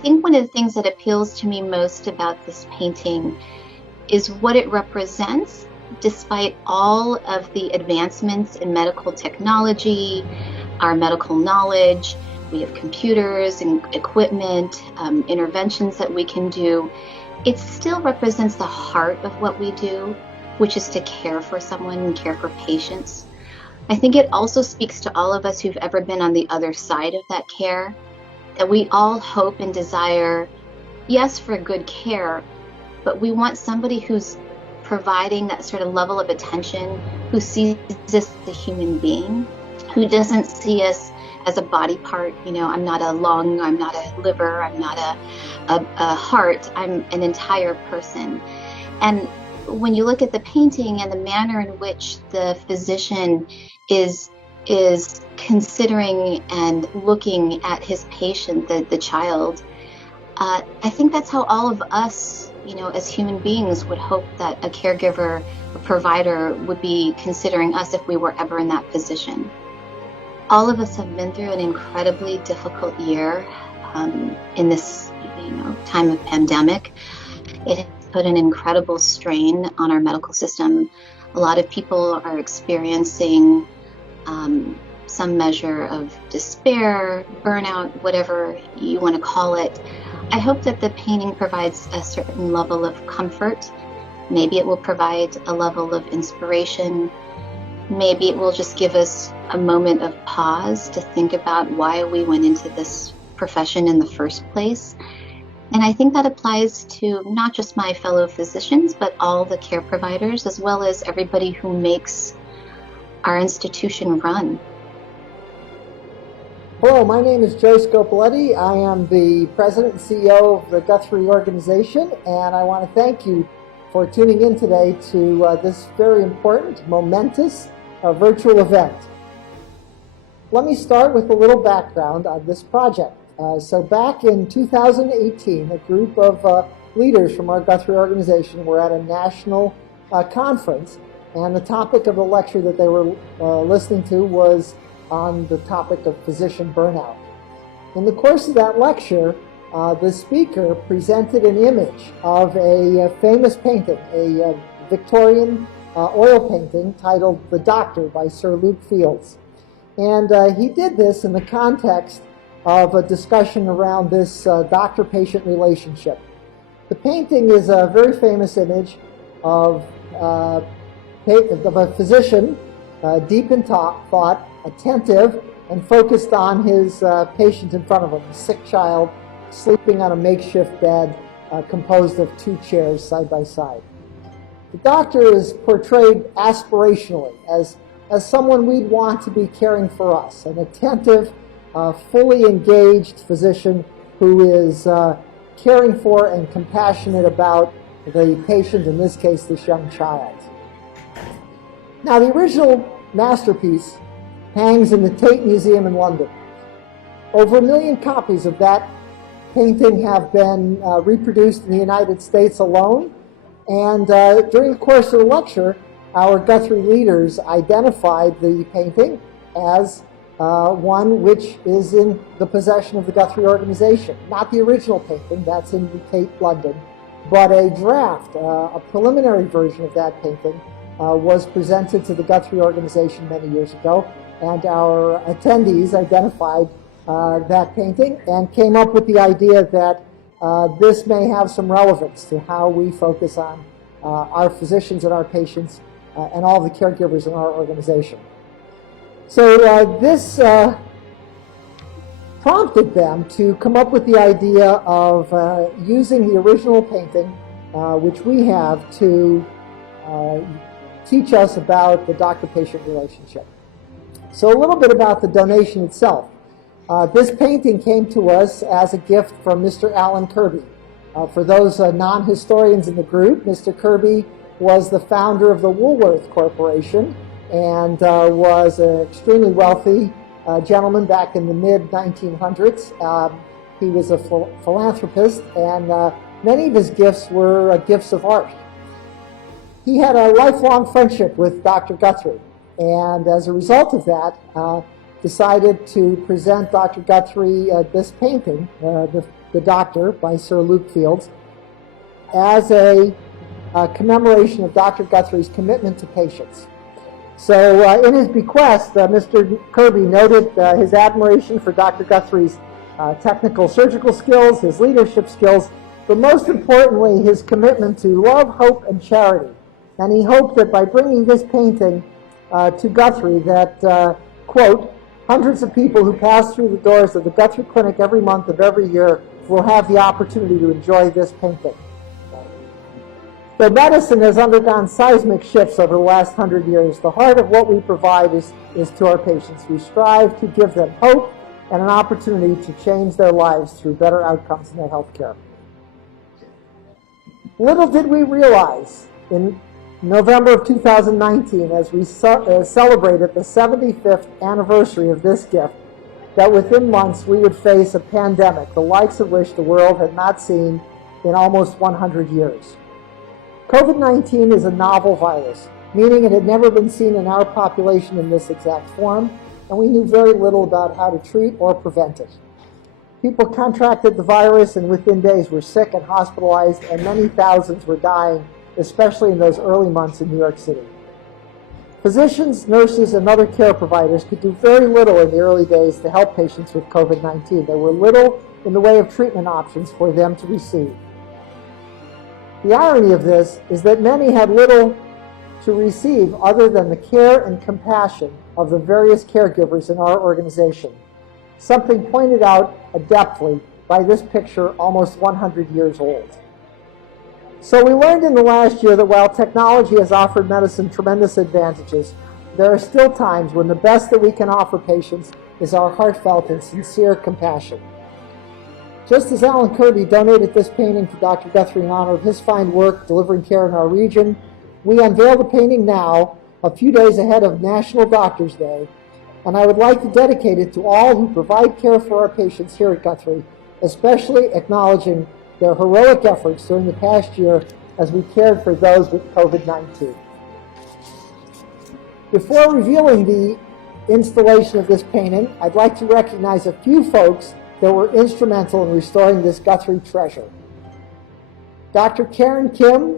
think one of the things that appeals to me most about this painting is what it represents, despite all of the advancements in medical technology, our medical knowledge. We have computers and equipment, interventions that we can do. It still represents the heart of what we do, which is to care for someone and care for patients. I think it also speaks to all of us who've ever been on the other side of that care, that we all hope and desire, yes, for good care, but we want somebody who's providing that sort of level of attention, who sees us as a human being, who doesn't see us as a body part. You know, I'm not a lung, I'm not a liver, I'm not a heart, I'm an entire person. And when you look at the painting and the manner in which the physician is considering and looking at his patient, the child, I think that's how all of us, you know, as human beings would hope that a caregiver, a provider would be considering us if we were ever in that position. All of us have been through an incredibly difficult year in this, time of pandemic. It has put an incredible strain on our medical system. A lot of people are experiencing some measure of despair, burnout, whatever you want to call it. I hope that the painting provides a certain level of comfort. Maybe it will provide a level of inspiration. Maybe it will just give us a moment of pause to think about why we went into this profession in the first place. And I think that applies to not just my fellow physicians, but all the care providers, as well as everybody who makes our institution run. Hello, my name is Joe Scopoletti. I am the President and CEO of the Guthrie Organization, and I want to thank you for tuning in today to this very important, momentous virtual event. Let me start with a little background on this project. So back in 2018, a group of leaders from our Guthrie Organization were at a national conference, and the topic of the lecture that they were listening to was on the topic of physician burnout. In the course of that lecture, the speaker presented an image of a famous painting, a Victorian oil painting titled The Doctor by Sir Luke Fields. And he did this in the context of a discussion around this doctor-patient relationship. The painting is a very famous image of a physician deep in thought, attentive, and focused on his patient in front of him, a sick child sleeping on a makeshift bed composed of two chairs side by side. The doctor is portrayed aspirationally as someone we'd want to be caring for us, an attentive, fully engaged physician who is caring for and compassionate about the patient, in this case, this young child. Now, the original masterpiece hangs in the Tate Museum in London. Over 1 million copies of that painting have been reproduced in the United States alone, and during the course of the lecture, our Guthrie leaders identified the painting as one which is in the possession of the Guthrie Organization. Not the original painting, that's in the Tate, London, but a draft, a preliminary version of that painting was presented to the Guthrie Organization many years ago, and our attendees identified that painting and came up with the idea that this may have some relevance to how we focus on our physicians and our patients and all the caregivers in our organization. So this prompted them to come up with the idea of using the original painting, which we have, to teach us about the doctor-patient relationship. So a little bit about the donation itself. This painting came to us as a gift from Mr. Alan Kirby. For those non-historians in the group, Mr. Kirby was the founder of the Woolworth Corporation and was an extremely wealthy gentleman back in the mid-1900s. He was a philanthropist, and many of his gifts were gifts of art. He had a lifelong friendship with Dr. Guthrie, and as a result of that, decided to present Dr. Guthrie this painting, the the Doctor by Sir Luke Fields as a commemoration of Dr. Guthrie's commitment to patients. So in his bequest, Mr. Kirby noted his admiration for Dr. Guthrie's technical surgical skills, his leadership skills, but most importantly, his commitment to love, hope, and charity. And he hoped that by bringing this painting to Guthrie that, quote, hundreds of people who pass through the doors of the Guthrie Clinic every month of every year will have the opportunity to enjoy this painting. Though medicine has undergone seismic shifts over the last 100 years, the heart of what we provide is to our patients. We strive to give them hope and an opportunity to change their lives through better outcomes in their health care. Little did we realize in November of 2019, as we celebrated the 75th anniversary of this gift, that within months we would face a pandemic, the likes of which the world had not seen in almost 100 years. COVID-19 is a novel virus, meaning it had never been seen in our population in this exact form, and we knew very little about how to treat or prevent it. People contracted the virus and within days were sick and hospitalized, and many thousands were dying, especially in those early months in New York City. Physicians, nurses, and other care providers could do very little in the early days to help patients with COVID-19. There were little in the way of treatment options for them to receive. The irony of this is that many had little to receive other than the care and compassion of the various caregivers in our organization, something pointed out adeptly by this picture almost 100 years old. So we learned in the last year that while technology has offered medicine tremendous advantages, there are still times when the best that we can offer patients is our heartfelt and sincere compassion. Just as Alan Kirby donated this painting to Dr. Guthrie in honor of his fine work delivering care in our region, we unveil the painting now, a few days ahead of National Doctors' Day, and I would like to dedicate it to all who provide care for our patients here at Guthrie, especially acknowledging their heroic efforts during the past year as we cared for those with COVID-19. Before revealing the installation of this painting, I'd like to recognize a few folks that were instrumental in restoring this Guthrie treasure. Dr. Karen Kim,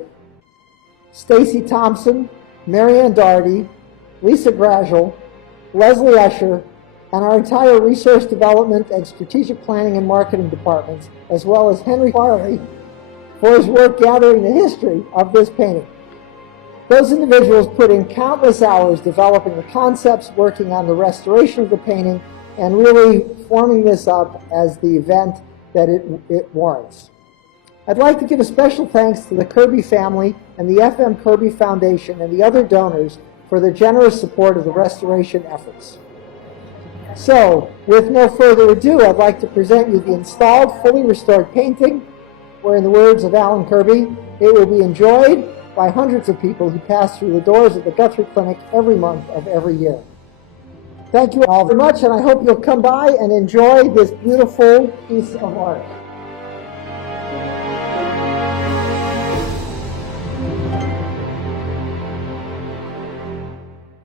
Stacy Thompson, Marianne Doherty, Lisa Gragel, Leslie Escher, and our entire resource development and strategic planning and marketing departments, as well as Henry Farley for his work gathering the history of this painting. Those individuals put in countless hours developing the concepts, working on the restoration of the painting, and really forming this up as the event that it warrants. I'd like to give a special thanks to the Kirby family and the FM Kirby Foundation and the other donors for their generous support of the restoration efforts. So, with no further ado, I'd like to present you the installed, fully restored painting, where in the words of Alan Kirby, it will be enjoyed by hundreds of people who pass through the doors of the Guthrie Clinic every month of every year. Thank you all very much, and I hope you'll come by and enjoy this beautiful piece of art.